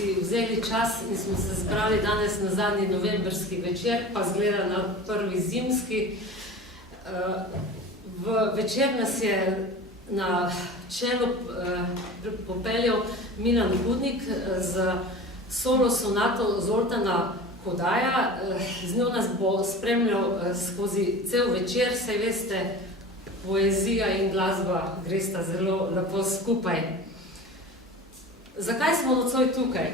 si vzeli čas in smo se zbrali danes na zadnji novembrski večer, pa zgleda na prvi zimski. V večer nas je na čelu popeljal Milan Budnik z solo sonato Zoltana Kodaja. Z njo nas bo spremljal skozi cel večer, saj veste, poezija in glasba gresta zelo lepo skupaj. Zakaj smo nocoj tukaj?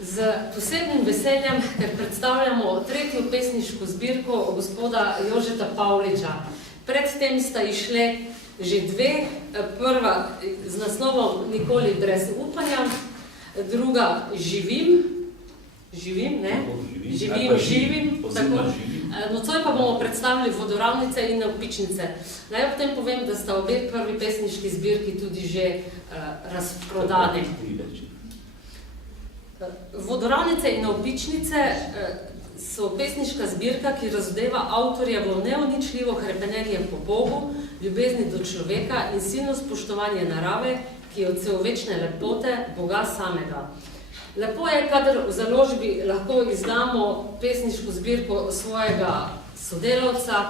Z posebnim veseljem, ker predstavljamo tretjo pesniško zbirko gospoda Jožeta Pavliča. Predtem sta išle že dve, prva z naslovom Nikoli brez upanja, druga Živim, ne? Živim, tako. Nocoj pa bomo predstavili Vodoravnice in Navpičnice. Naj ob tem povem, da sta obe prvi pesniški zbirki tudi že razprodane. Vodoravnice in Navpičnice so pesniška zbirka, ki razdeva avtorjevo neuničljivo hrepenenje po Bogu, ljubezni do človeka in silno spoštovanje narave, ki je od večne lepote Boga samega. Lepo je, kadar v založbi lahko izdamo pesniško zbirko svojega sodelavca,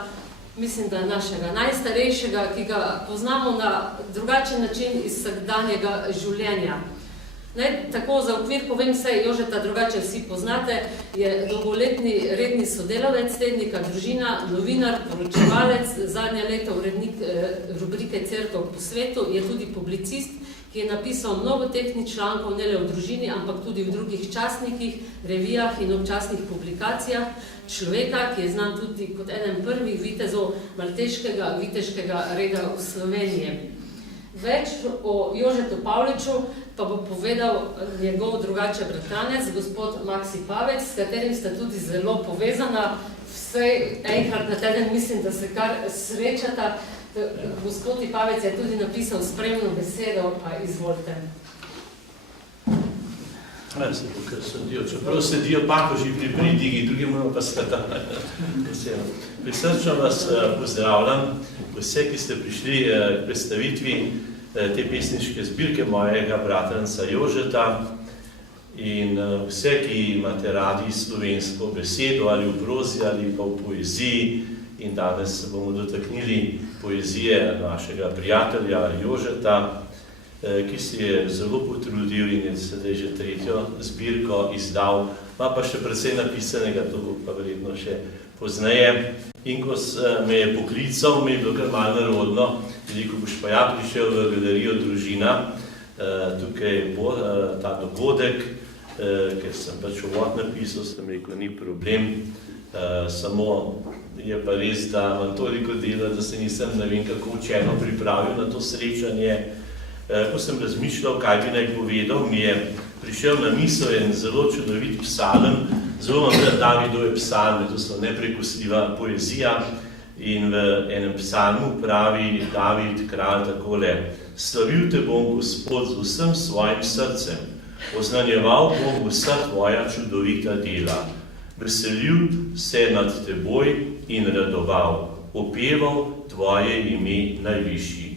mislim, da našega najstarejšega, ki ga poznamo na drugačen način iz vsakdanjega življenja. Naj tako za okvir povem, saj Jožeta drugače vsi poznate, je dolgoletni redni sodelavec tednika Družina, novinar, poročevalec, zadnja leta urednik rubrike Cerkev po svetu, je tudi publicist, ki je napisal mnogo tehtnih člankov ne le v Družini, ampak tudi v drugih časnikih, revijah in občasnih publikacijah. Človeka, ki je znan tudi kot eden prvih vitezov malteškega viteškega reda v Sloveniji. Več o Jožetu Pavliču pa bo povedal njegov drugače bratranec, gospod Maksi Pavec, s katerim sta tudi zelo povezana. Vsej enkrat na teden mislim, da se kar srečata. Gospod Pavec je tudi napisal spremno besedo, pa izvolite. Čeprav sedijo pakoži pri pridigi, drugi moramo pa sveta. Prisrčno vas pozdravljam, vse, ki ste prišli k predstavitvi te pesniške zbirke mojega bratranca Jožeta in vse, ki imate radi slovensko besedo ali v prozi ali pa v poeziji. In danes se bomo dotaknili poezije našega prijatelja Jožeta, ki si je zelo potrudil in je sedaj že tretjo zbirko izdal, ima pa še precej napisanega, to bo pa verjetno še pozneje. In ko me je poklical, mi je bilo kar malo narodno, tudi ko boš pa ja prišel v galerijo Družina, tukaj bo ta dogodek, ker sem pač uvod napisal, sem rekel, ni problem, samo je pa res, da imam toliko dela, da se nisem ne vem kako učeno pripravil na to srečanje. Ko sem razmišljal, kaj bi naj povedal, mi je prišel na misel en zelo čudovit psalm, zelo vam Davidove psalme, to so neprekosljiva poezija in v enem psalmu pravi David, kralj, takole: Slavil te bom, Gospod, z vsem svojim srcem, oznanjeval bom vsa tvoja čudovita dela, veselil se nad teboj in radoval, opeval tvoje ime najvišji.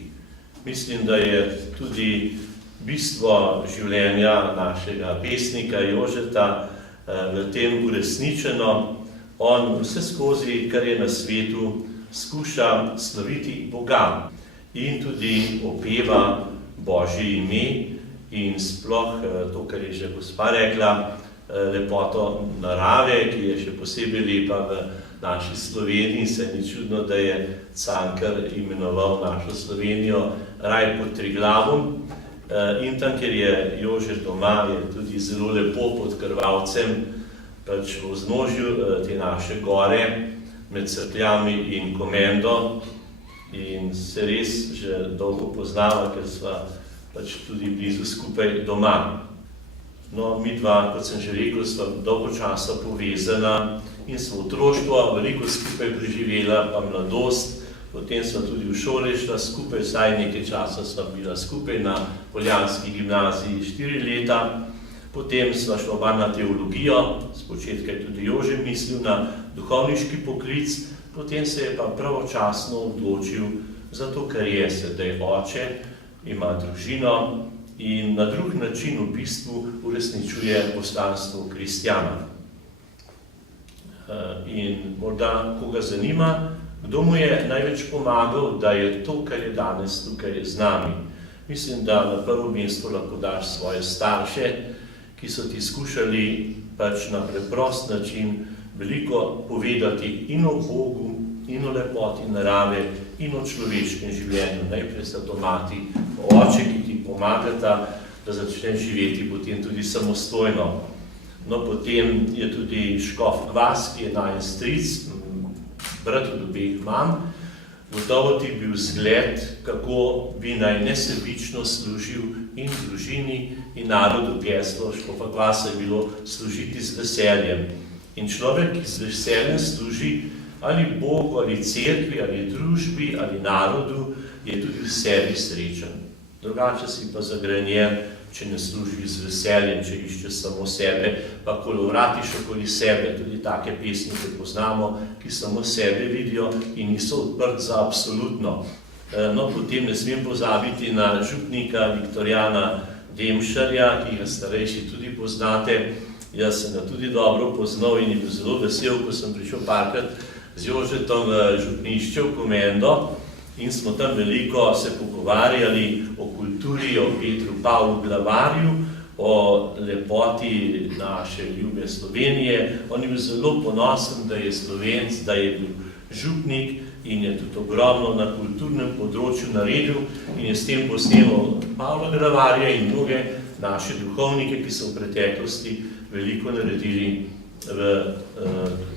Mislim, da je tudi bistvo življenja našega pesnika Jožeta v tem uresničeno. On vse skozi, kar je na svetu, skuša slaviti Boga in tudi opeva Božje ime in sploh to, kar je že gospa rekla, lepoto narave, ki je še posebej lepa v naši Sloveniji. Se ni čudno, da je Cankar imenoval našo Slovenijo raj pod Triglavom. In tam, kjer je Jože doma, je tudi zelo lepo pod Krvavcem, pač v vznožju te naše gore, med Cerkljami in Komendo. In se res že dolgo poznava, ker sva pač tudi blizu skupaj doma. No, mi dva, kot sem že rekel, sva dolgo časa povezana in sva otroštvo veliko skupaj preživela, pa mladost. Potem sva tudi v šole šla skupaj, vsaj nekaj časa sva bila skupaj na Poljanski gimnaziji 4 leta. Potem sva šla oba na teologijo, spočetka je tudi Jože mislil na duhovniški poklic, potem se je pa pravočasno odločil za to, kar je sedaj oče, ima družino in na drug način v bistvu uresničuje poslanstvo kristjana. In morda koga zanima, kdo mu je največ pomagal, da je to, kar je danes tukaj z nami. Mislim, da na prvo mesto lahko daš svoje starše, ki so ti skušali pač na preprost način veliko povedati in o Bogu, in o lepoti narave, in o človeškem življenju. Najprej sta to mati, oče, ki ti pomagata, da začneš živeti potem tudi samostojno. No, potem je tudi škof Kvas, ki je najen stric, brat od obeh mam. Gotovo ti bil zgled, kako bi naj nesebično služil in družini in narodu. Geslo škofa Kvasa je bilo služiti z veseljem. In človek, ki z veseljem služi ali Bogu, ali cerkvi, ali družbi, ali narodu, je tudi v sebi srečen. Drugače si pa zagrenjen, če ne služiš z veseljem, če iščeš samo sebe, pa kolovratiš okoli sebe. Tudi take pesnike poznamo, ki samo sebe vidijo in niso odprt za absolutno. No, potem ne smem pozabiti na župnika Viktorjana Demšarja, ki ga starejši tudi poznate. Jaz sem ga tudi dobro poznal in je bil zelo vesel, ko sem prišel parkrat z Jožetom v župnišče v Komendo in smo tam veliko se pogovarjali o kulturi, o Petru Pavlu Glavarju, o lepoti naše ljube Slovenije. On je bil zelo ponosen, da je Slovenc, da je bil župnik in je tudi ogromno na kulturnem področju naredil in je s tem posnemal Pavla Glavarja in mnoge naše duhovnike, ki so v preteklosti veliko naredili v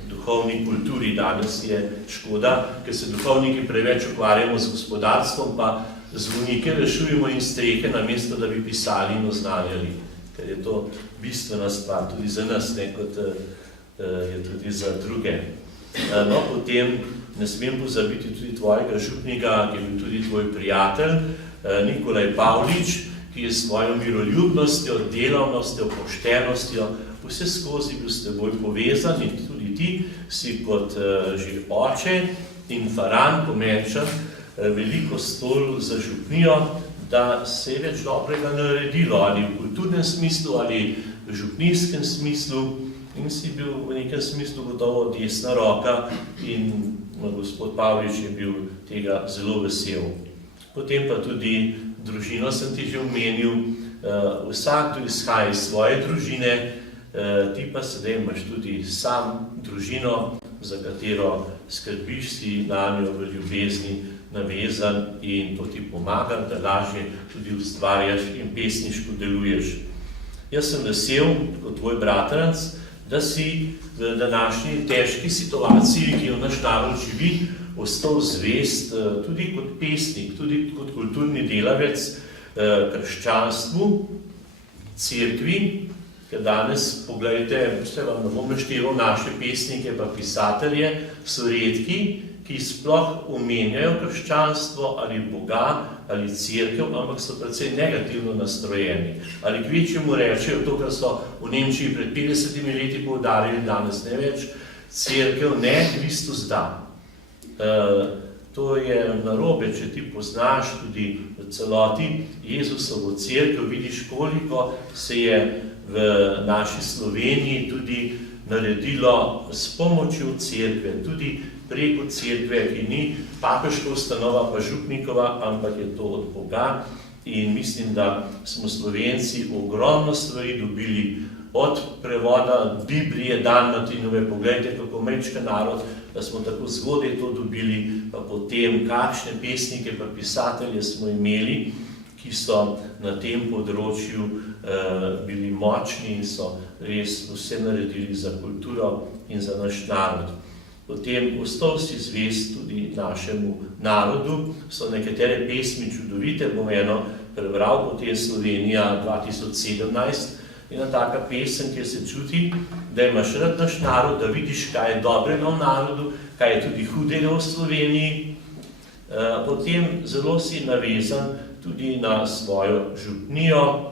duhovni kulturi. Danes je škoda, ker se duhovniki preveč ukvarjamo z gospodarstvom, pa zvonike rešujemo in strehe, namesto da bi pisali in oznanjali, ker je to bistvena stvar tudi za nas, ne kot je tudi za druge. No, potem ne smem pozabiti tudi tvojega župnika, ki je bil tudi tvoj prijatelj, Nikolaj Pavlič, ki je s svojo miroljubnostjo, delavnostjo, poštenostjo vse skozi bil s teboj povezan in tudi ti si kot že oče in faran Komenčan veliko storil za župnijo, da se je več dobrega naredilo, ali v kulturnem smislu, ali v župnijskem smislu, in si bil v nekem smislu gotovo desna roka in gospod Pavlič je bil tega zelo vesel. Potem pa tudi družino sem ti že omenil, vsak tu izhaja iz svoje družine, ti pa sedaj imaš tudi sam družino, za katero skrbiš, si na njo v ljubezni navezan in to ti pomaga, da lažje tudi ustvarjaš in pesniško deluješ. Jaz sem vesel, kot tvoj bratranec, da si v današnji težki situaciji, ki jo naš narod živi, ostal zvest tudi kot pesnik, tudi kot kulturni delavec krščanstvu, cerkvi, ker danes, poglejte, se vam ne bom našteval, naše pesnike pa pisatelje so redki, ki sploh omenjajo krščanstvo ali Boga ali cerkev, ampak so precej negativno nastrojeni. Ali kvečjemu rečejo to, kar so v Nemčiji pred 50 leti poudarili, danes ne več, cerkev ne, Kristus da. To je narobe, če ti poznaš tudi v celoti Jezusovo cerkev, vidiš, koliko se je v naši Sloveniji tudi naredilo s pomočjo cerkve, tudi preko cerkve, ki ni papeška ustanova pa župnikova, ampak je to od Boga in mislim, da smo Slovenci ogromno stvari dobili od prevoda Biblije Dalmatinove, poglejte, kako mečka narod, da smo tako zgodaj to dobili, pa potem kakšne pesnike pa pisatelje smo imeli, ki so na tem področju bili močni in so res vse naredili za kulturo in za naš narod. Potem ostal si zvest tudi našemu narodu, so nekatere pesmi čudovite, bom eno prebral, potem Slovenija 2017, ena taka pesem, kjer se čuti, da imaš rad naš narod, da vidiš, kaj je dobrega v narodu, kaj je tudi hudega v Sloveniji. Potem zelo si navezan tudi na svojo župnijo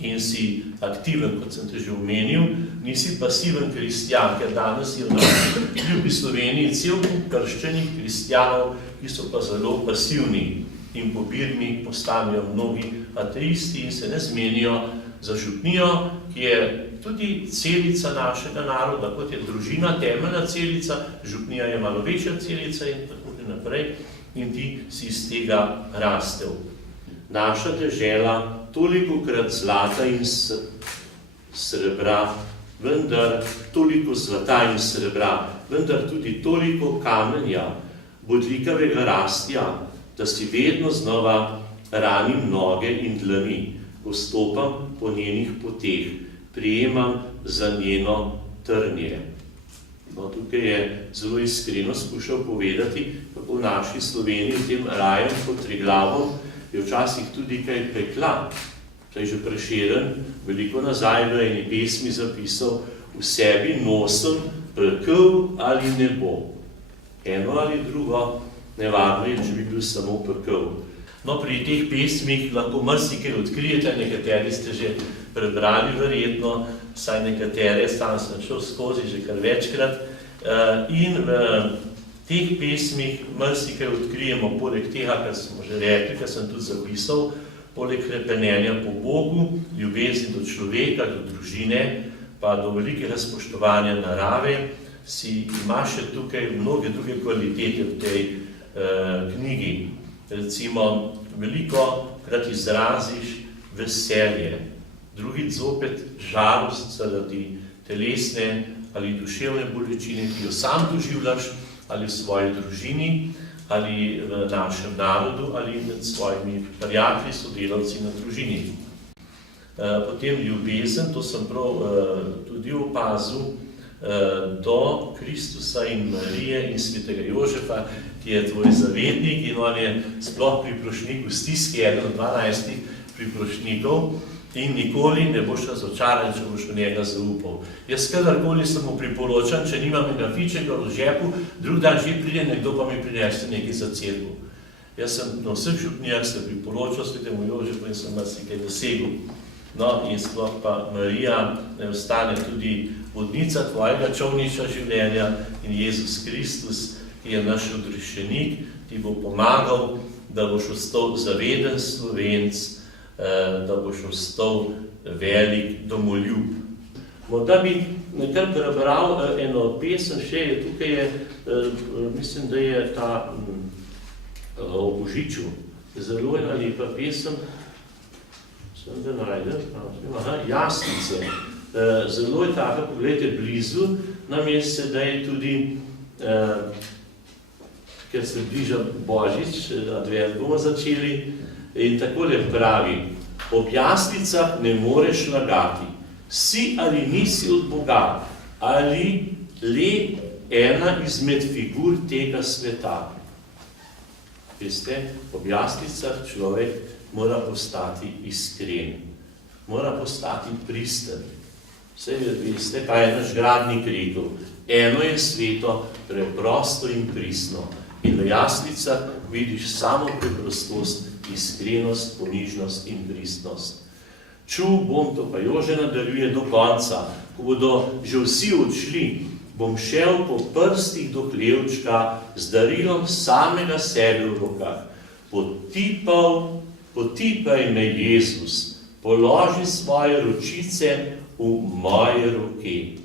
in si aktiven, kot sem te že omenil, nisi pasiven kristjan, ker danes je v naši ljubi Sloveniji cel kup krščenih kristjanov, ki so pa zelo pasivni. in po Birmi postanejo mnogi ateisti in se ne zmenijo za župnijo, ki je tudi celica našega naroda, kot je družina temeljna celica, župnija je malo večja celica in tako naprej, in ti si iz tega rastel. Naša dežela, tolikokrat zlata in srebra, vendar toliko zlata in srebra, vendar tudi toliko kamenja, bodljikavega rastja, da si vedno znova ranim noge in dlani, ko stopam po njenih poteh, prijemam za njeno trnje. No, tukaj je zelo iskreno skušal povedati, kako v naši Sloveniji, v tem rajem pod Triglavom, je včasih tudi kaj pekla. Zdaj že Prešeren, veliko nazaj v eni pesmi zapisal, v sebi nosim pekel ali nebo. Eno ali drugo, nevarno je, če bi bil samo pekel. No, pri teh pesmih lahko marsikaj odkrijete, nekateri ste že prebrali verjetno, saj nekatere, sam sem šel skozi že kar večkrat, in v teh pesmih marsikaj odkrijemo, poleg tega, kar smo že rekli, kar sem tudi zapisal, poleg hrepenenja po Bogu, ljubezni do človeka, do družine, pa do velikega spoštovanja narave, si ima še tukaj mnoge druge kvalitete v tej knjigi. Recimo, veliko krat izraziš veselje, drugič zopet žalost zaradi telesne ali duševne bolečine, ki jo sam doživljaš, ali v svoji družini, ali v našem narodu, ali med svojimi prijatelji, sodelavci na družini. Potem ljubezen, to sem prav tudi opazil, do Kristusa in Marije in svetega Jožefa, ki je tvoj zavetnik in on je sploh priprošnik v stiski, eden od 12 priprošnikov, in nikoli ne boš razočaran, če boš v njega zaupal. Jaz kadarkoli sem mu priporočan, če nimam enega fičega v žepu, drug dan že pride nekdo, pa mi prinese nekaj za cerkev. Jaz sem na vseh župnijah se priporočal svetemu Jožefu in sem marsikaj dosegel. No, in sploh pa Marija ne ostane tudi vodnica tvojega čolniča življenja in Jezus Kristus, ki je naš odrešenik, ti bo pomagal, da boš ostal zaveden Slovenc, da boš ostal velik domoljub. Morda bi nekaj prebral eno pesem še, tukaj je, mislim, da je ta o Božiču, zelo ena lepa pesem, sem da najdem, Jasnice. Zelo je taka, pogledajte, blizu nam je sedaj tudi, ker se bliža Božič, advent bomo začeli, in takole pravi, ob jaslicah ne moreš lagati, si ali nisi od Boga, ali le ena izmed figur tega sveta. Veste, ob jaslicah človek mora postati iskren, mora postati pristen. Vse veste, pa je naš gradnik rekel, eno je sveto, preprosto in pristno. In v jaslicah vidiš samo preprostost, iskrenost, ponižnost in pristnost. Čul bom, to pa Jože nadaljuje do konca, ko bodo že vsi odšli, bom šel po prstih do hlevčka z darilom samega sebe v rokah. Potipaj me, Jezus, položi svoje ročice v moje roke.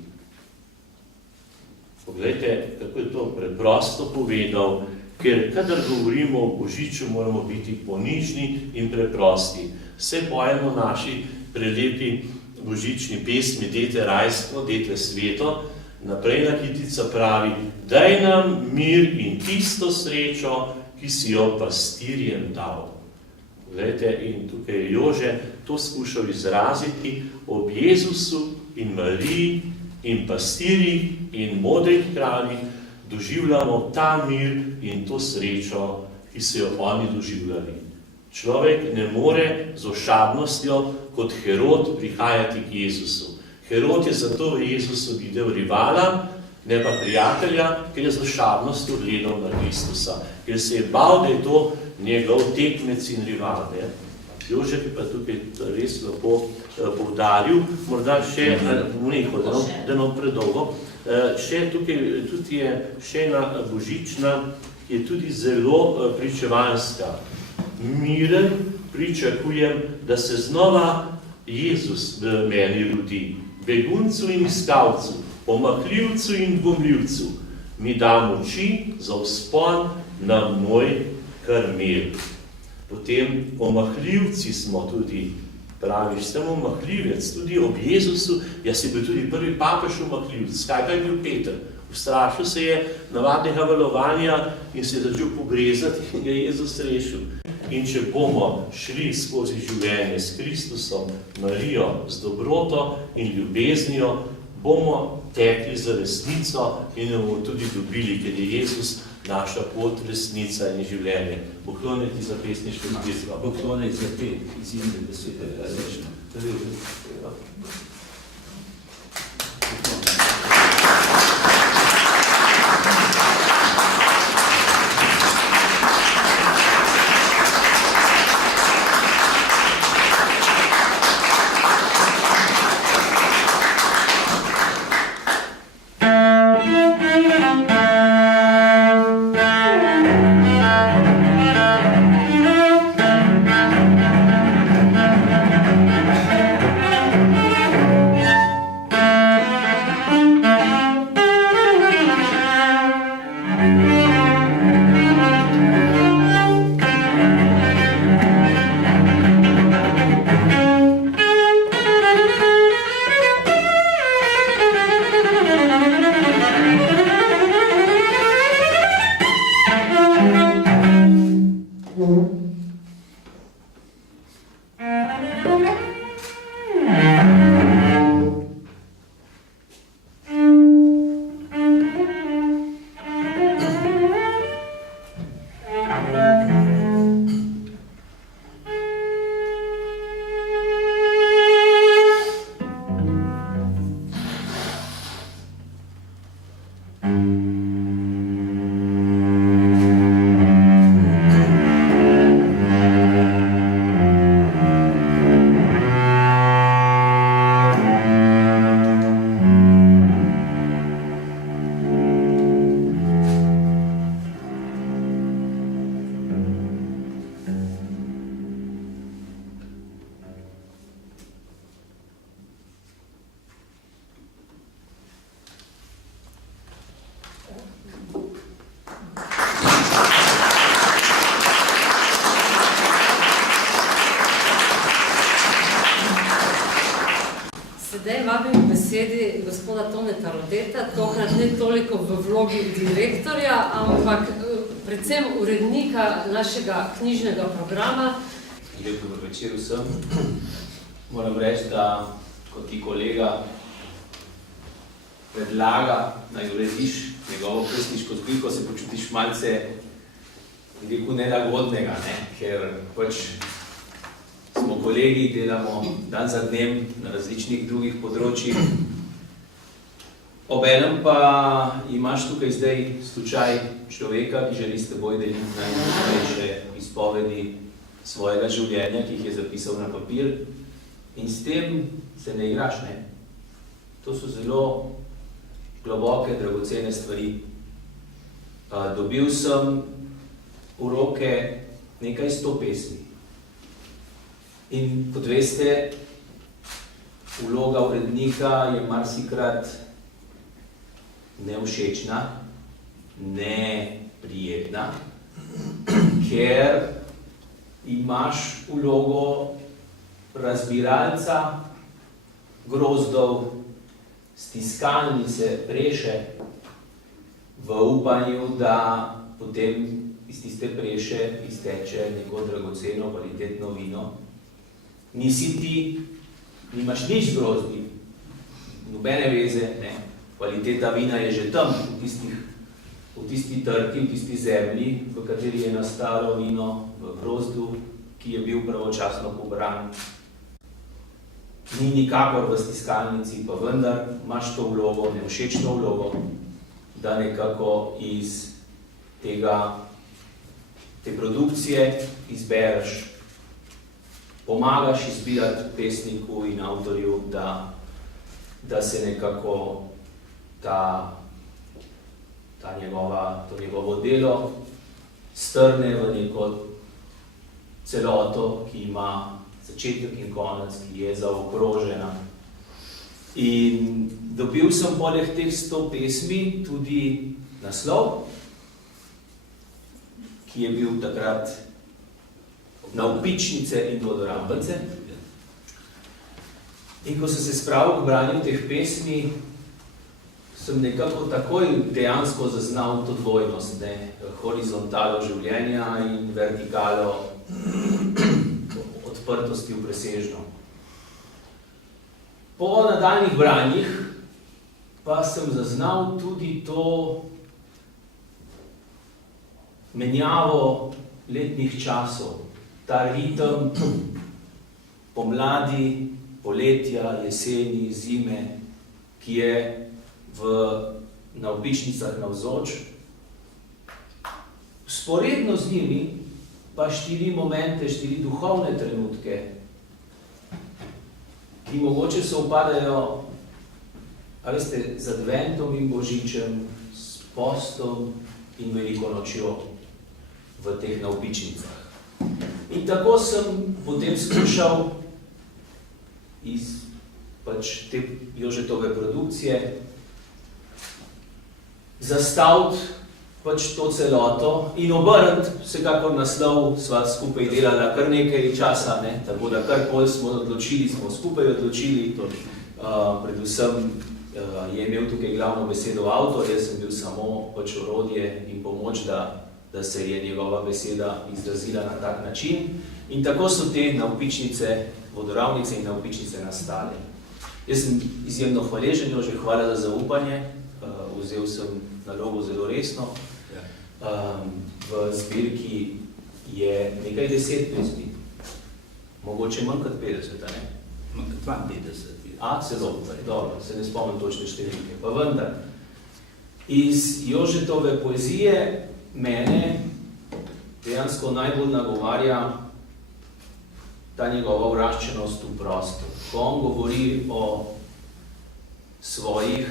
Poglejte, kako je to preprosto povedal, ker kadar govorimo o Božiču, moramo biti ponižni in preprosti. Vse pojemo naši prelepi božični pesmi, dajte rajsko, dajte sveto, naprej Kitica pravi, daj nam mir in tisto srečo, ki si jo pastirjem dal. Glejte, in tukaj je Jože to skušal izraziti ob Jezusu in Mariji in pastirjih in modrih kraljih, doživljamo ta mir in to srečo, ki so jo oni doživljali. Človek ne more z ošabnostjo kot Herod prihajati k Jezusu. Herod je zato v Jezusu videl rivala, ne pa prijatelja, ker je z ošabnostjo gledal na Kristusa, ker se je bal, da je to njegov tekmec in rival. Jožef je pa tukaj res lepo poudaril, morda še, da nam predolgo, še tukaj tudi je še ena božična, ki je tudi zelo pričevalska. miren pričakujem, da se znova Jezus v meni rodi, beguncu in iskalcu, omakljivcu in dvomljivcu, mi da moči za vzpon na moj karmel. Potem omahljivci smo tudi, praviš, sem omahljivec, tudi ob Jezusu, jaz je bil tudi prvi papež omahljivec, kaj pa je bil Peter? Ustrašil se je navadnega valovanja in se je začel pogrezati in ga je Jezus rešil. In če bomo šli skozi življenje s Kristusom, Marijo, z dobroto in ljubeznijo, bomo tekli za resnico in jo bomo tudi dobili, ker je Jezus naša pot, resnica in življenje. Poklone ti za pesniško zbirko. Poklone za te izjemne besede. Sedaj vabim v besedi gospoda Toneta Rodeta, tokrat ne toliko v vlogi direktorja, ampak predvsem urednika našega knjižnega programa. Lep dober večer vsem. Moram reči, da kot ti kolega predlaga, naj urediš njegovo pesniško zbirko, se počutiš malce nelagodnega, ne? Ker pač smo kolegi, delamo dan za dnem na različnih drugih področjih. Obenem pa imaš tukaj zdaj slučaj človeka, ki želi s teboj deliti najboljše izpovedi svojega življenja, ki jih je zapisal na papir, in s tem se ne igraš, ne? To so zelo globoke, dragocene stvari. Dobil sem v roke nekaj 100 pesmi. In kot veste, vloga urednika je marsikrat nevšečna, neprijetna, ker imaš vlogo razbiralca grozdov, stiskalnice, preše, v upanju, da potem iz tiste preše izteče neko dragoceno, kvalitetno vino. Nisi ti, nimaš nič z grozdi, nobene veze, ne. Kvaliteta vina je že tam, v tisti trti, v tisti zemlji, v kateri je nastalo vino, v grozdu, ki je bil pravočasno pobran. Ni nikakor v stiskalnici, pa vendar imaš to vlogo, nevšečno vlogo, da nekako iz te produkcije izbereš, pomagaš izbirati pesniku in avtorju, da se nekako to njegovo delo strne v neko celoto, ki ima začetek in konec, ki je zaokrožena. In dobil sem poleg teh 100 pesmi tudi naslov, ki je bil takrat Navpičnice in vodorampice. In ko sem se spravil k branju teh pesmi, sem nekako takoj dejansko zaznal to dvojnost, ne? Horizontalo življenja in vertikalo odprtosti v presežno. Po nadaljnih branjih pa sem zaznal tudi to menjavo letnih časov, ta ritem pomladi, poletja, jeseni, zime, ki je v Navpičnicah navzoč. Vzporedno z njimi pa 4 momente, 4 duhovne trenutke, ki mogoče sovpadajo, a veste, z Adventom in Božičem, s postom in Veliko nočjo v teh Navpičnicah. In tako sem potem skušal iz te Jožetove produkcije zastaviti to celoto in obrniti, vsekakor naslov sva skupaj delala kar nekaj časa, ne? Tako da karkoli smo odločili, smo skupaj odločili. Predvsem je imel tukaj glavno besedo avtor, jaz sem bil samo orodje in pomoč, da se je njegova beseda izrazila na tak način. In tako so te Navpičnice, vodoravnice in Navpičnice nastale. Jaz sem izjemno hvaležen, Jože, hvala za zaupanje, vzel sem nalogo zelo resno. V zbirki je nekaj 10 pesmi, mogoče manj kot 50, ne? Manj kot 52. Celo, dobro, se ne spomnim točne številke, pa vendar. Iz Jožetove poezije mene dejansko najbolj nagovarja ta njegova vraščenost v prostor. Ko on govori o svojih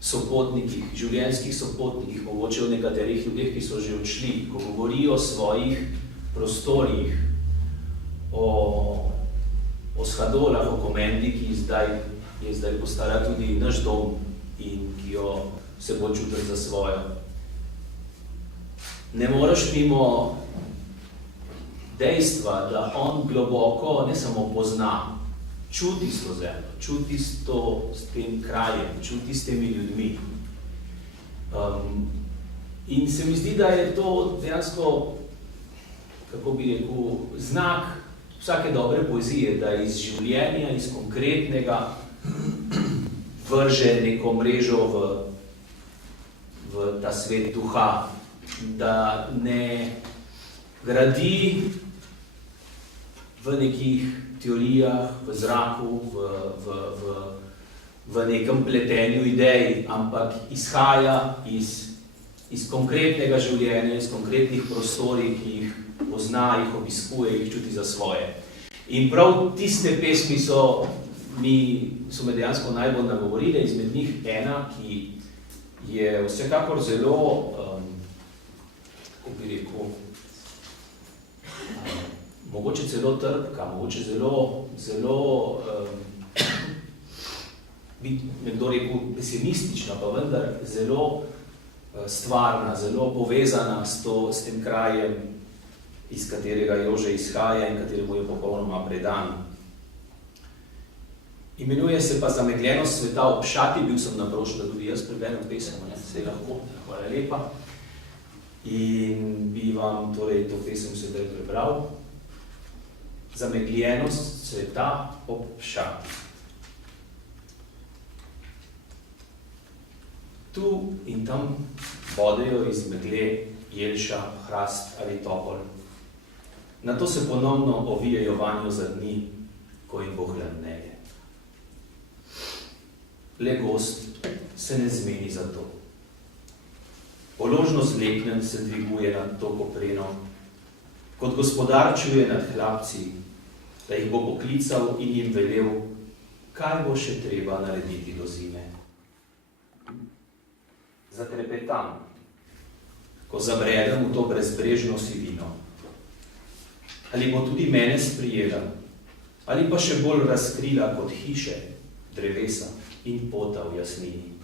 sopotnikih, življenjskih sopotnikih, mogoče o nekaterih ljudeh, ki so že odšli, ko govori o svojih prostorih, o Shadolah, o Komendi, ki je zdaj postala tudi naš dom in ki jo se bo čutil za svojo. Ne moreš mimo dejstva, da on globoko ne samo pozna, čuti s to zemljo, čuti s tem krajem, čuti s temi ljudmi. In se mi zdi, da je to dejansko, kako bi rekel, znak vsake dobre poezije, da iz življenja, iz konkretnega vrže neko mrežo v ta svet duha, da ne gradi v nekih teorijah, v zraku, v nekem pletenju idej, ampak izhaja iz konkretnega življenja, iz konkretnih prostorij, ki jih pozna, jih obiskuje, jih čuti za svoje. In prav tiste pesmi so me dejansko najbolj nagovorile, izmed njih ena, ki je vsekakor zelo, kako bi rekel, mogoče celo trpka, mogoče zelo bi nekdo rekel pesimistična, pa vendar zelo stvarna, zelo povezana s tem krajem, iz katerega Jože izhaja in kateremu je popolnoma predan. Imenuje se pa Zamegljenost sveta ob šati, bil sem naprošen, da tudi jaz preberem pesem, se lahko, hvala lepa. In bi vam torej to pesem sedaj prebral. Zamegljenost sveta ob šati. Tu in tam bodejo iz megle jelša, hrast ali topol. Nato se ponovno ovijajo vanjo za dni, ko jim bo hladneje. Le gost se ne zmeni za to. Položno zleknen se dviguje nad to kopreno, kot gospodar čuje nad hlapci, da jih bo poklical in jim velel, kaj bo še treba narediti do zime. Zatrepetam, ko zabredem v to brezbrežno sivino. Ali bo tudi mene sprijela, ali pa še bolj razkrila kot hiše, drevesa in pota v jasmini.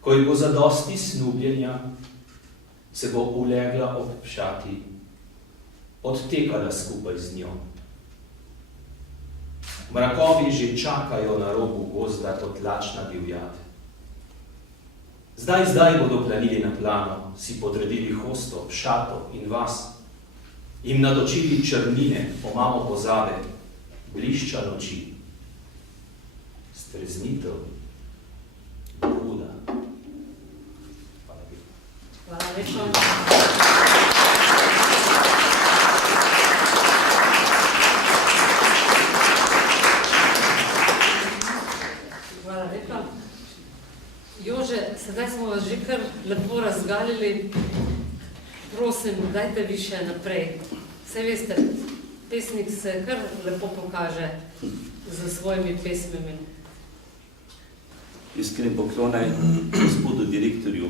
Ko ji bo zadosti snubljenja, se bo ulegla ob pšati, odtekala skupaj z njo. Mrakovi že čakajo na robu gozda kot lačna divjad. Zdaj bodo planili na plano, si podredili hosto, šato in vas, jim nadočili črnine, omamo pozabe, blišča noči. Streznitev bo huda. Hvala lepa. Hvala lepa. Hvala lepa. Jože, sedaj smo vas že kar lepo razgalili. Prosim, dajte vi še naprej. Saj veste, pesnik se kar lepo pokaže z svojimi pesmimi. Iskren poklonaj gospodu direktorju,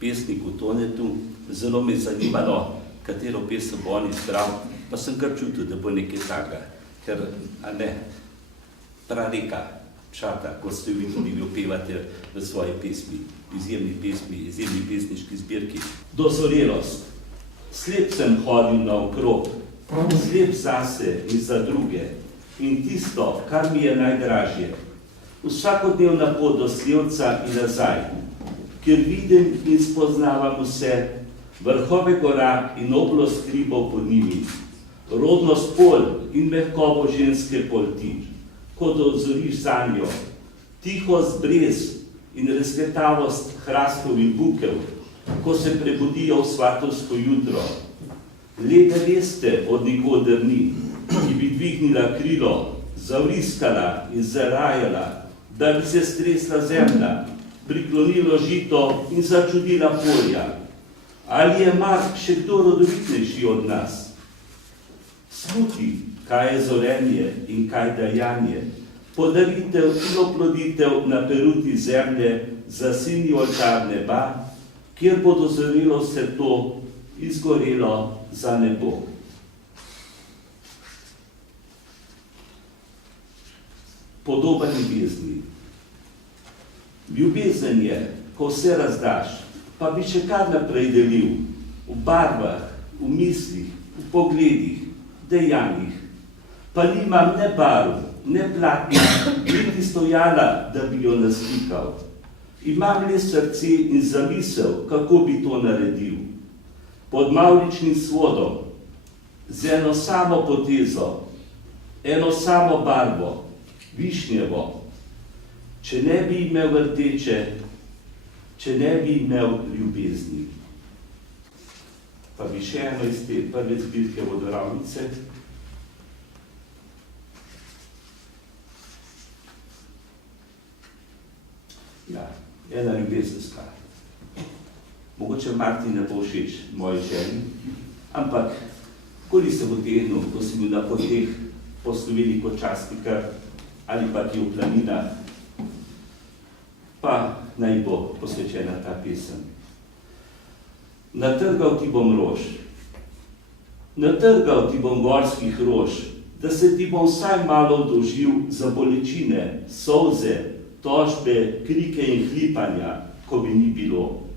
pesniku Tonetu. Zelo me je zanimalo, katero pesem bo on izbral, pa sem kar čutil, da bo nekaj takega. Ker, prareka, šata, kot ste vi tudi opevate v svoji pesmi, izjemni pesniški zbirki. Dozorelost. Slep sem hodil naokrog, slep zase in za druge. In tisto, kar mi je najdražje, vsakodnevna pot do Slevca in nazaj, kjer vidim in spoznavam vse, vrhove gora in oblost hribov pod njimi, rodnost pol in mehkobo ženske polti, ko dozoriš zanjo, tihost brez in razkvetavost hrastov in bukev, ko se prebudijo v svatovsko jutro. Le da veste od nikoder ni, ki bi dvignila krilo, zavriskala in zarajala, da bi se stresla zemlja, priklonilo žito in začudila polja. Ali je mar še kdo rodovitnejši od nas? Sluti, kaj je zorenje in kaj dajanje, podaritev in oploditev na peruti zemlje za sinji oltar neba, kjer bo dozorelo vse to izgorelo za nebo. Podoba ljubezni. Ljubezen je, ko vse razdaš, pa bi še kar naprej delil, v barvah, v mislih, v pogledih, dejanjih, pa nimam ne barv, ne platna, niti stojala, da bi jo naslikal. Imam le srce in zamisel, kako bi to naredil. Pod mavričnim svodom, z eno samo potezo, eno samo barvo, višnjevo. Če ne bi imel rdeče, če ne bi imel ljubezni. Pa bi še eno iz te prve zbirke Vodoravnice. Ja, ena ljubezenska. Mogoče Marti ne bo všeč moji ženi, ampak koli se v tednu, ko si bil na poteh po Sloveniji kot častnikar ali pa ki v planinah, pa naj bo posvečena ta pesem. Natrgal ti bom rož, natrgal ti bom gorskih rož, da se ti bom vsaj malo dožil za bolečine, solze, tožbe, krike in hlipanja, ko bi ni bilo.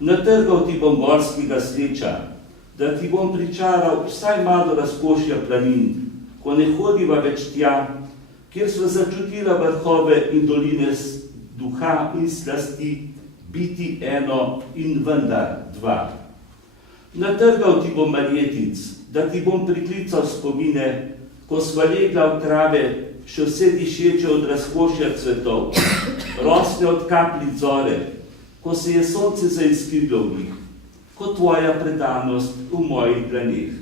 Natrgal ti bom gorskega sleča, da ti bom pričaral vsaj malo razkošja planin, ko ne hodiva več tja, kjer sva začutila vrhove in doline duha in slasti, biti eno in vendar dva. Natrgal ti bom marjetic, da ti bom priklical spomine, ko sva legla v trave, še vse dišeče od razkošja cvetov, rosne od kapljic zore, ko se je sonce zaiskrilo v njih, kot tvoja predanost v mojih dlaneh.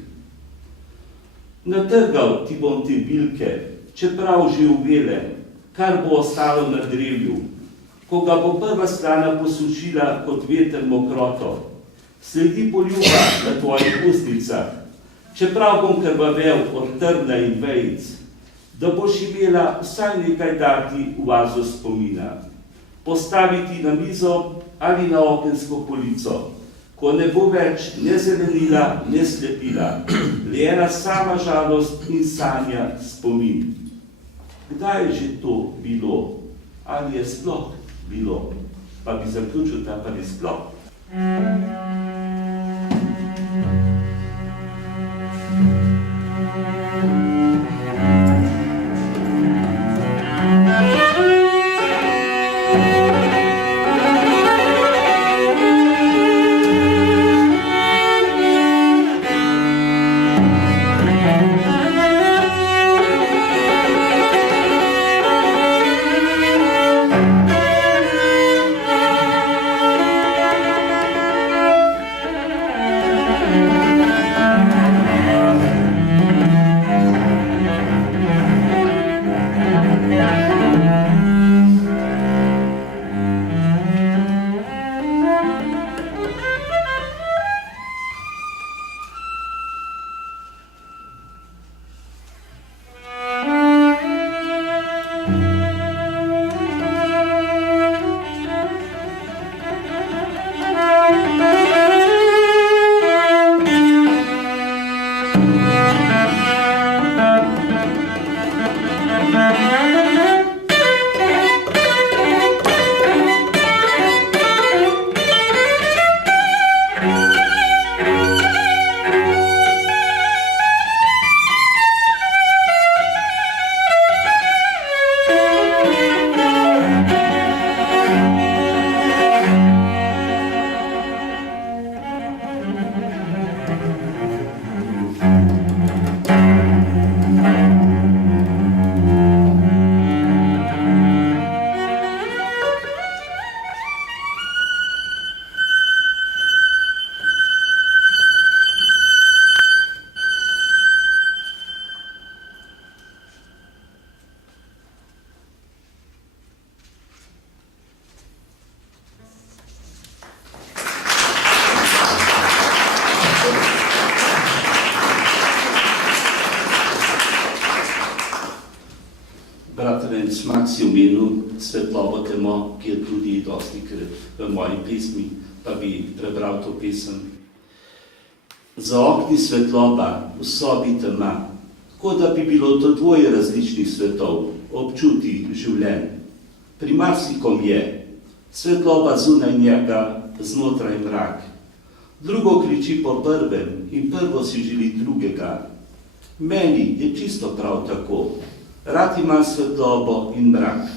Natrgal ti bom te bilke, čeprav že uvele, kar bo ostalo na drevju, ko ga bo prva strana posušila kot veter mokroto. Sledi poljuba na tvojih ustnicah, čeprav bom krvavel od trna in vejic, da boš imela vsaj nekaj dati v vazo spomina, postaviti na mizo ali na okensko polico, ko ne bo več ne zelenila, ne slepila, le ena sama žalost in sanja spomin. Kdaj je že to bilo? Ali je sploh bilo? Pa bi zaključil ta pa je sploh. Bratranec Max je omenil svetlobo temo, ki je tudi dostikrat v moji pesmi, pa bi prebral to pesem. Za okni svetloba, v sobi tema, kot da bi bilo to dvoje različnih svetov, občuti življenj. Pri marsikom je svetloba zunaj njega, znotraj mrak. Drugo kriči po prvem in prvo si želi drugega. Meni je čisto prav tako. Rad ima svetlobo in mrak.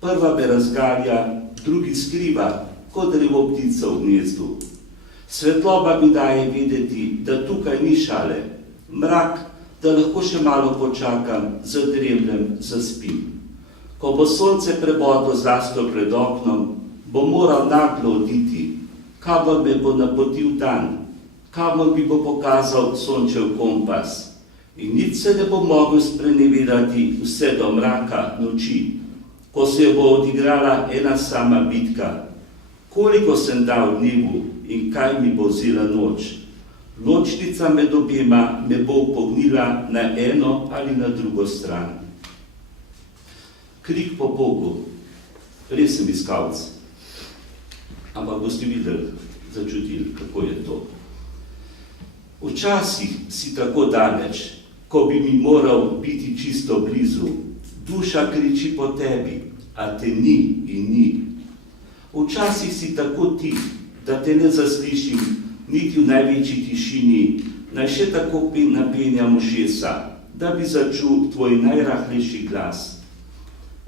Prva me razgalja, drugi skriva, kot drevo ptica v gnezdu. Svetloba mi daje vedeti, da tukaj ni šale. Mrak, da lahko še malo počakam, zadremljem, zaspim. Ko bo sonce prebodlo zlaslo pred oknom, bo moral naglo oditi. Kamor me bo napotil dan, kamor mi bo pokazal sončev kompas. In nič se ne bo mogel sprenevedati vse do mraka noči, ko se bo odigrala ena sama bitka. Koliko sem dal dnevu in kaj mi bo vzela noč. Ločnica med obema me bo upognila na eno ali na drugo stran. Krik po Bogu, res sem iskalc. Ampak boste videli, začutili, kako je to. Včasih si tako daleč, ko bi mi moral biti čisto blizu. Duša kriči po tebi, a te ni in ni. Včasih si tako tih, da te ne zaslišim, niti v največji tišini, naj še tako napenjam ušesa, da bi začul tvoj najrahlejši glas.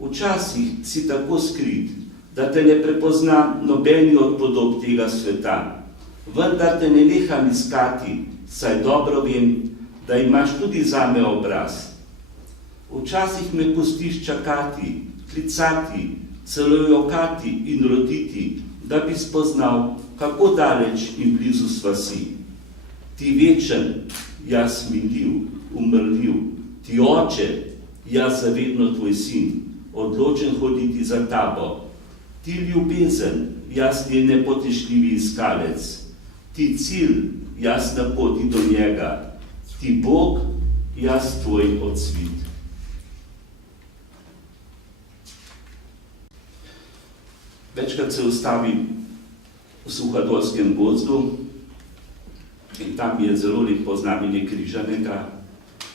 Včasih si tako skrit, da te ne prepoznam nobeni od podob tega sveta, vendar te ne neham iskati, saj dobro vem, da imaš tudi zame obraz. Včasih me pustiš čakati, klicati, celo jokati in roditi, da bi spoznal, kako daleč in blizu sva si. Ti večen, jaz minljiv, umrljiv, ti oče, jaz zavedno tvoj sin, odločen hoditi za tabo. Ti ljubezen, jaz njen nepotešljivi iskalec. Ti cilj, jaz na poti do njega. Ti Bog, jaz tvoj odsvit. Večkrat se ustavim v Suhadolskem gozdu in tam je zelo lepo znamenje Križanega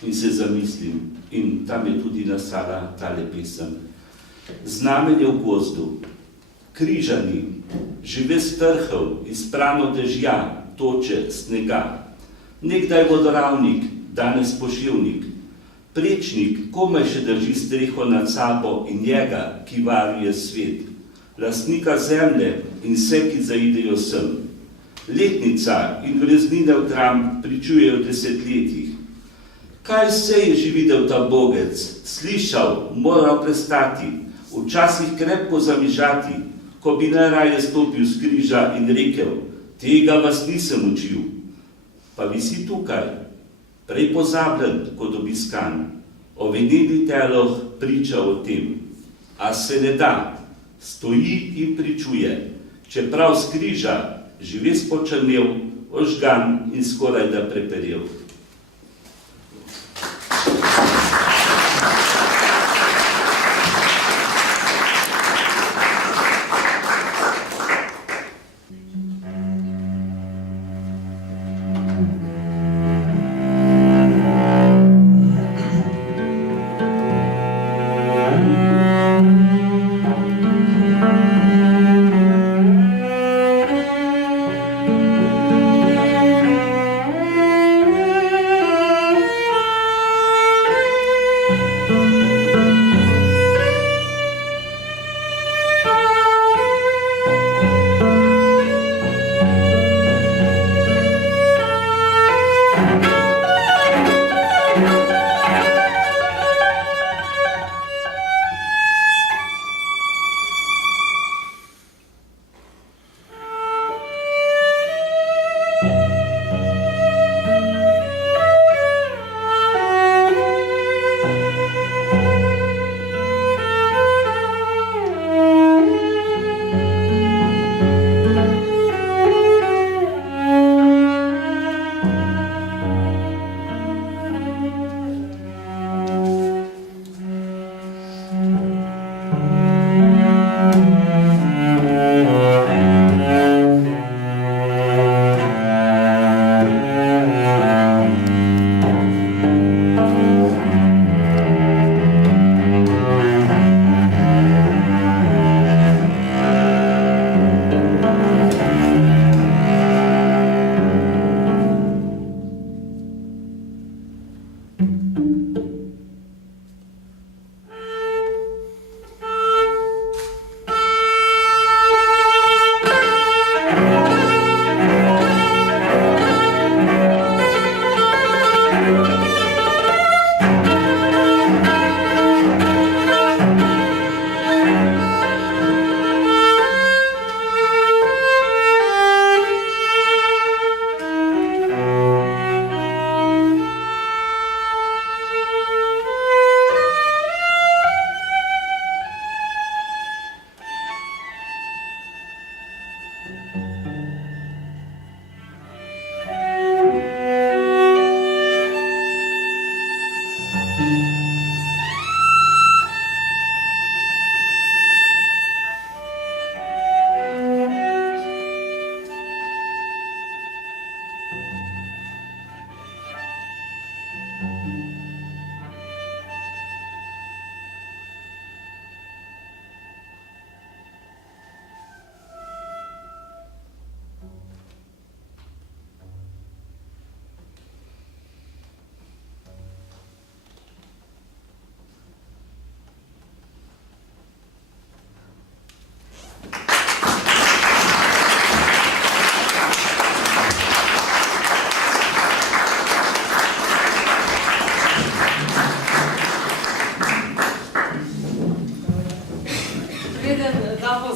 in se zamislim. In tam je tudi nastala tale pesem. Znamenje v gozdu, križani, žive strhov, izprano dežja, toče snega. Nekdaj vodoravnik, danes poševnik, prečnik, komaj še drži streho nad sabo in njega, ki varuje svet. Lastnika zemlje in vse, ki zaidejo sem. Letnica in vreznine v gram pričujejo desetletjih. Kaj vse je že videl ta bogec, slišal, moral prestati, včasih krepko zamižati, ko bi najraje stopil z križa in rekel, tega vas nisem učil. Pa visi tukaj, prej pozabljen kot obiskan, oveneli teloh priča o tem. A se ne da, stoji in pričuje, čeprav z križa žive spočrnel, ožgan in skoraj da preperel.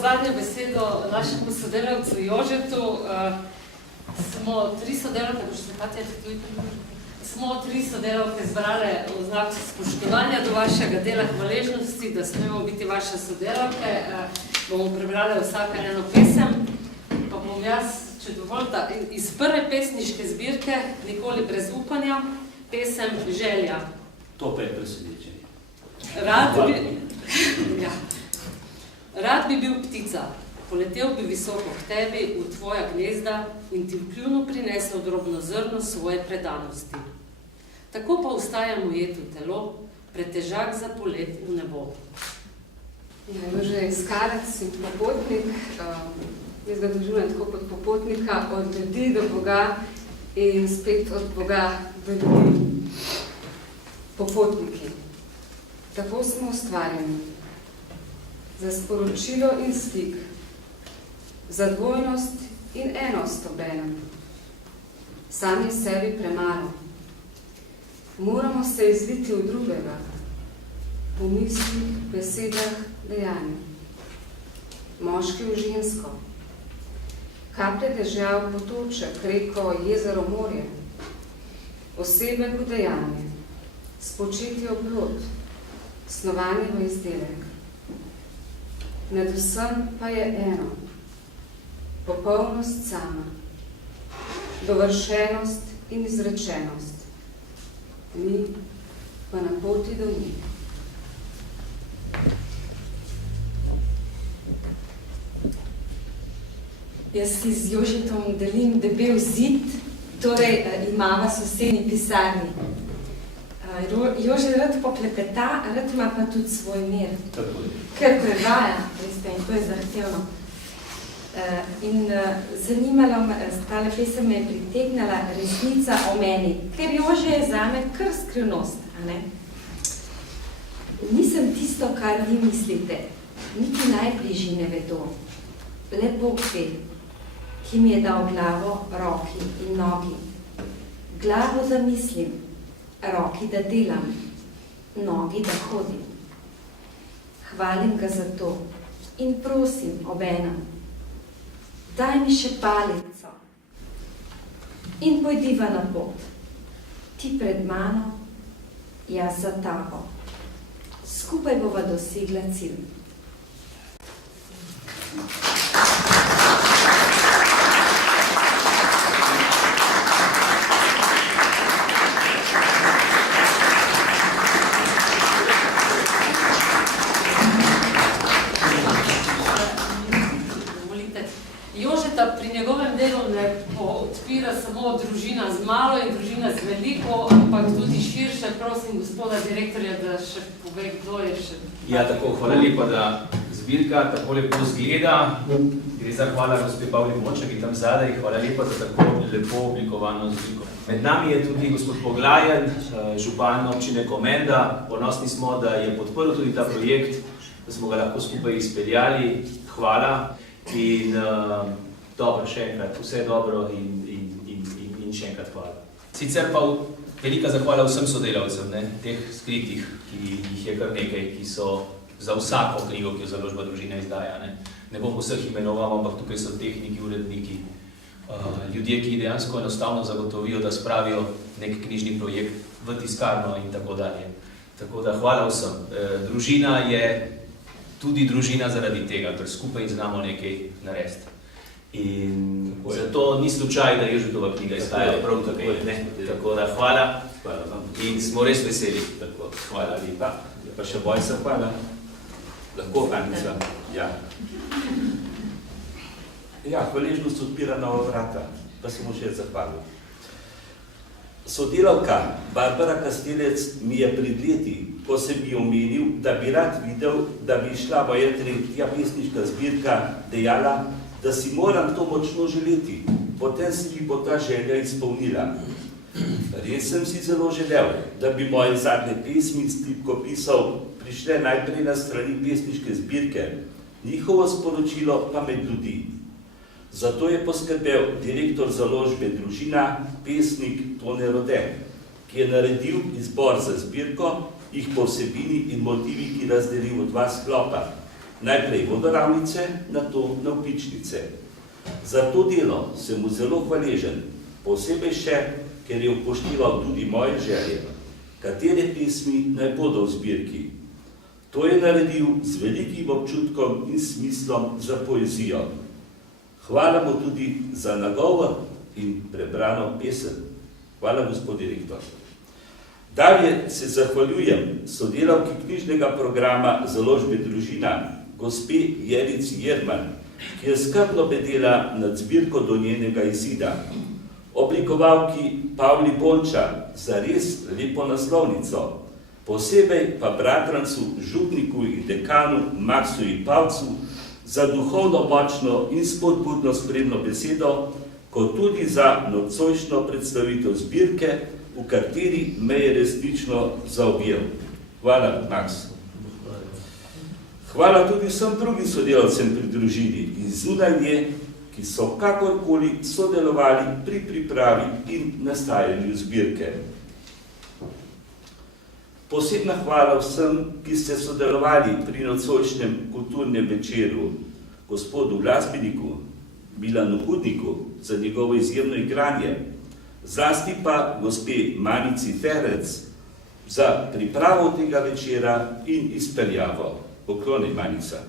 zadnjo besedo našemu sodelavcu Jožetu. Smo tri sodelavke zbrale v znak spoštovanja do vašega dela, hvaležnosti, da smemo biti vaše sodelavke. Bomo prebrali vsaka eno pesem, pa bom jaz, če dovolite, iz prve pesniške zbirke Nikoli brez upanja, pesem Želja. To pa je presenečenje. Rad bi bil ptica, Poletel bi visoko k tebi, v tvoja gnezda in ti v kljunu prinesel drobno zrno svoje predanosti. Tako pa ostajam ujet v telo, pretežak za polet v nebo. Ja, Jože je iskalec in popotnik. Jaz ga doživljam tako kot popotnika od ljudi do Boga in spet od Boga do ljudi. Popotniki. Tako smo ustvarjeni. Za sporočilo in stik. Za dvojnost in enost obenem. Sami sebi premalo. Moramo se izliti v drugega. V mislih, besedah, dejanju. Moški v žensko. Kaplje dežja v potoček, reko, jezero, morje. Osebek v dejanje. Spočetje v plod. Snovanje v izdelek. Med vsem pa je eno. Popolnost sama. Dovršenost in izrečenost. Mi pa na poti do njih. Jaz si z Jožetom delim debel zid, torej imava sosednji pisarni. Jože rad poklepeta, rad ima pa tudi svoj mir. Ker prevaja, veste, in to je zahtevno. In zanimalo me, tale pesem me je pritegnala resnica o meni, ker Jože je zame kar skrivnost, a ne? Nisem tisto, kar vi mislite, niti najbližji ne vedo. Le Bog ve, ki mi je dal glavo, roki in nogi. Glavo da mislim, roki da delam, nogi da hodim. Hvalim ga za to in prosim obenem, daj mi še palico in pojdiva na pot. Ti pred mano, jaz za tabo. Skupaj bova dosegla cilj. Jožeta pri njegovem delu ne odpira samo družina z malo in družina z veliko, ampak tudi širše. Prosim gospoda direktorja, da še pove, kdo je še. Ja, tako, hvala lepa, da zbirka tako lepo zgleda. Gre za hvala gospe Pavli Moček in tam zadaj. Hvala lepa za tako lepo oblikovano zbirko. Med nami je tudi gospod Poglajen, župan občine Komenda. Ponosni smo, da je podprl tudi ta projekt, da smo ga lahko skupaj izpeljali. Hvala. In dobro, še enkrat, vse dobro in še enkrat hvala. Sicer pa velika zahvala vsem sodelavcem, ne, teh skritih, ki jih je kar nekaj, ki so za vsako knjigo, ki jo Založba Družina izdaja. Ne bom vseh imenoval, ampak tukaj so tehniki, uredniki, ljudje, ki dejansko enostavno zagotovijo, da spravijo nek knjižni projekt v tiskarno in tako dalje. Tako da hvala vsem. Družina je tudi družina zaradi tega, ker skupaj znamo nekaj narediti. In zato ni slučaj, da je Jožetova knjiga izhaja prav tako, ne? Tako da hvala in smo res veseli. Tako, hvala lepa. Pa še Bojsa hvala. Lahko, Anica. Ja. Ja, hvaležnost odpira nova vrata, pa se mu še zahvalil. Sodelavka Barbara Kastelec mi je pred leti, ko sem ji omenil, da bi rad videl, da bi šla moja tretja pesniška zbirka, dejala, da si moram to močno želeti, potem se mi bo ta želja izpolnila. Res sem si zelo želel, da bi moje zadnje pesmi s tipkopisov prišle najprej na strani pesniške zbirke, njihovo sporočilo pa med ljudi. Zato je poskrbel direktor Založbe Družina, pesnik Tone Rode, ki je naredil izbor za zbirko, jih po vsebini in motivih ki razdelil v dva sklopa. Najprej vodoravnice, nato navpičnice. Za to delo sem mu zelo hvaležen, posebej še, ker je upošteval tudi moje želje, katere pesmi naj bodo v zbirki. To je naredil z velikim občutkom in smislom za poezijo. Hvala mu tudi za nagovor in prebrano pesem. Hvala, gospod direktor. Dalje se zahvaljujem sodelavki knjižnega programa Založbe Družina, gospe Jelici Jerman, ki je skrbno bedela nad zbirko do njenega izida, oblikovalki Pavli Bonča za res lepo naslovnico, posebej pa bratrancu, župniku in dekanu Maksu Ipavcu za duhovno močno in spodbudno spremno besedo, kot tudi za nocojšnjo predstavitev zbirke, v kateri me je resnično zaobjel. Hvala, Maks. Hvala tudi vsem drugim sodelavcem pri družini in zunaj nje, ki so kakorkoli sodelovali pri pripravi in nastajanju zbirke. Posebna hvala vsem, ki ste sodelovali pri nocojšnjem kulturnem večeru, gospodu glasbeniku Milanu Hudniku za njegovo izjemno igranje, zlasti pa gospe Manici Ferec za pripravo tega večera in izpeljavo. Pokloni, Manica.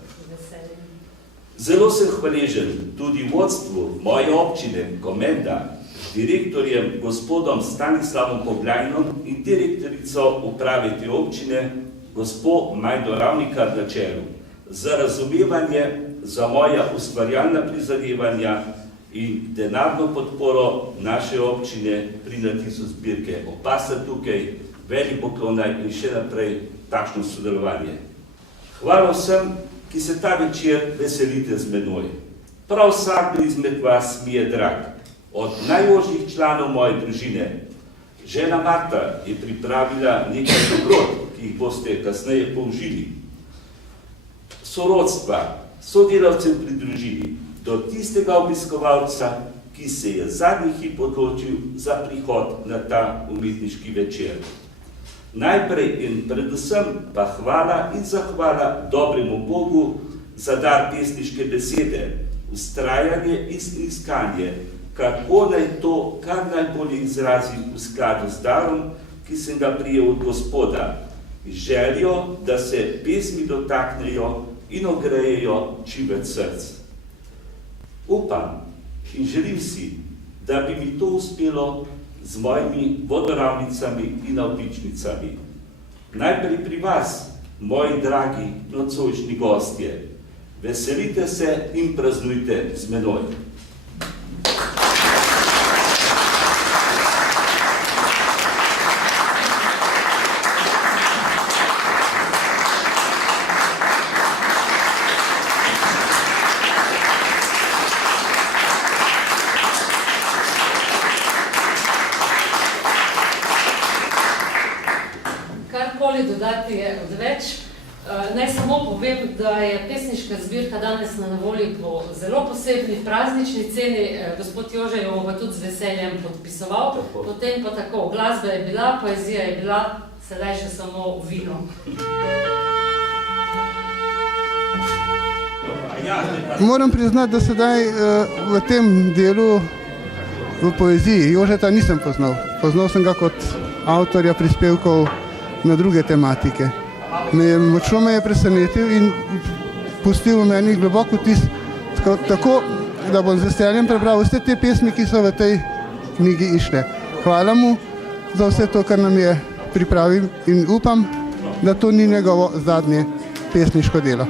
Zelo sem hvaležen tudi vodstvu moje občine Komenda, direktorjem gospodom Stanislavom Poglajnom in direktorico uprave te občine, gospo Majdo Ravnikar na čelu, za razumevanje za moja ustvarjalna prizadevanja in denarno podporo naše občine pri natisu zbirke. Oba sta tukaj, velik poklonaj in še naprej takšno sodelovanje. Hvala vsem, ki se ta večer veselite z menoj. Prav vsak izmed vas mi je drag. Od najožjih članov moje družine. Žena Marta je pripravila nekaj dobrot, ki jih boste kasneje použili. Sorodstva, sodelavcem pri družini, do tistega obiskovalca, ki se je zadnji hip odločil za prihod na ta umetniški večer. Najprej in predvsem pa hvala in zahvala dobremu Bogu za dar pesniške besede, vztrajanje in iskanje, kako naj to kar najbolje izrazim v skladu z darom, ki sem ga prijel od Gospoda, željo, da se pesmi dotaknejo in ogrejejo čim več src. Upam in želim si, da bi mi to uspelo z mojimi vodoravnicami in navpičnicami. Najprej pri vas, moji dragi nocojšnji gostje. Veselite se in praznujte z menoj. Dodati je odveč. Naj samo povem, da je pesniška zbirka danes na voljo po zelo posebni praznični ceni. Gospod Jože jo bo tudi z veseljem podpisoval. Potem pa tako, glasba je bila, poezija je bila, sedaj še samo vino. Moram priznati, da sedaj v tem delu v poeziji Jožeta nisem poznal. Poznal sem ga kot avtorja prispevkov na druge tematike. Močno me je presenetil in pustil v meni globok vtis, tako da bom z veseljem prebral vse te pesmi, ki so v tej knjigi išle. Hvala mu za vse to, kar nam je pripravil in upam, da to ni njegovo zadnje pesniško delo.